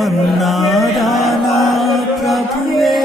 अन्नादाना प्रभुवे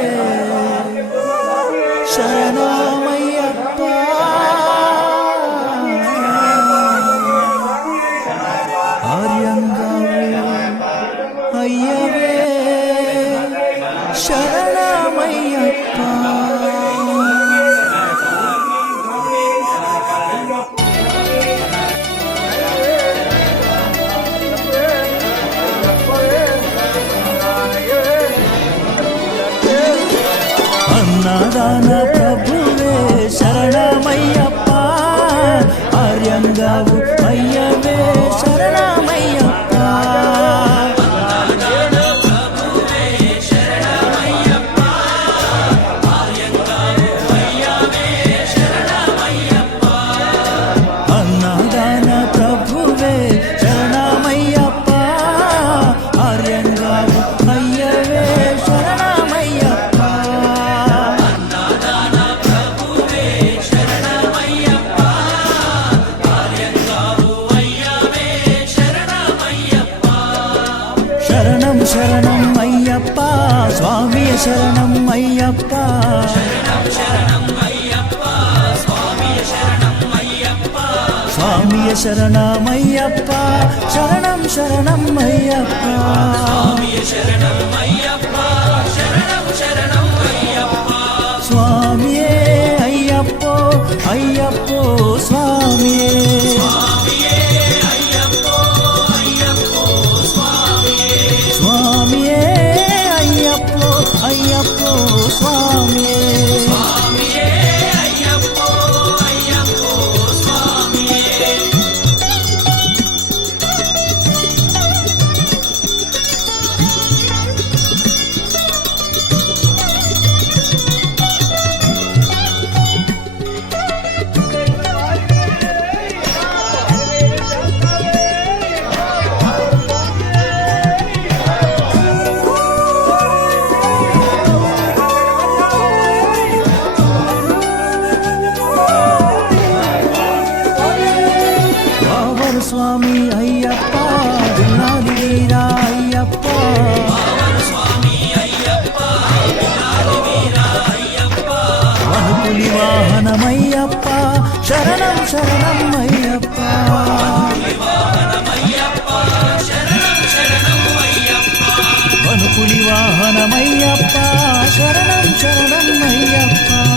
శరణం అయ్యప్ప స్వామి శరణం అయ్యప్ప. స్వామి శరణమయ్యప్ప శరణం శరణం అయ్యప్ప. స్వామియే అయ్యప్పో అయ్యప్పో స్వామియే. స్వామి అయ్యప్ప విన్నాలి వీరా అయ్యప్ప. వనుపులి వాహనమయ్యప్ప శరణం శరణం అయ్యప్ప. వనుపులి వాహనమయ్యప్ప శరణం శరణం అయ్యప్ప.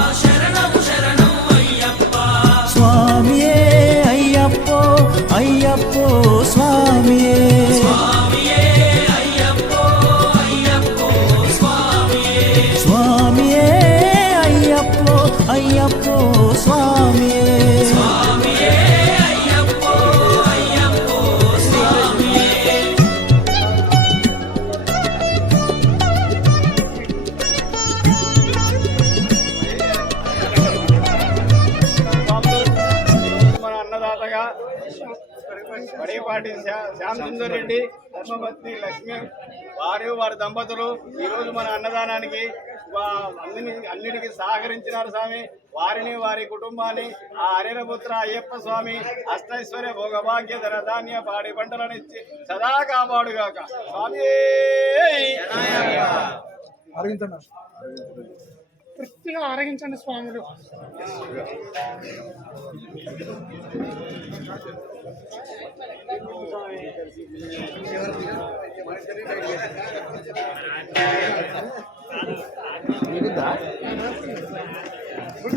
పడిపాటి శ్యామ్ సుందర్ రెడ్డి ధర్మపత్ని లక్ష్మి వారు వారి దంపతులు ఈ రోజు మన అన్నదానానికి అన్ని అన్నిటికీ సహకరించినారు స్వామి. వారిని వారి కుటుంబాన్ని ఆ హరిరపుత్ర అయ్యప్ప స్వామి అష్టైశ్వర్య భోగభాగ్య ధన ధాన్య పాడి పంటలను ఇచ్చి సదా కాపాడుగాక. స్వామి! తృప్తిగా ఆరగించండి స్వాములు. ఇంకెప్పుడు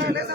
పెడతారా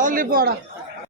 వాళ్ళు టవల్ నింపోడా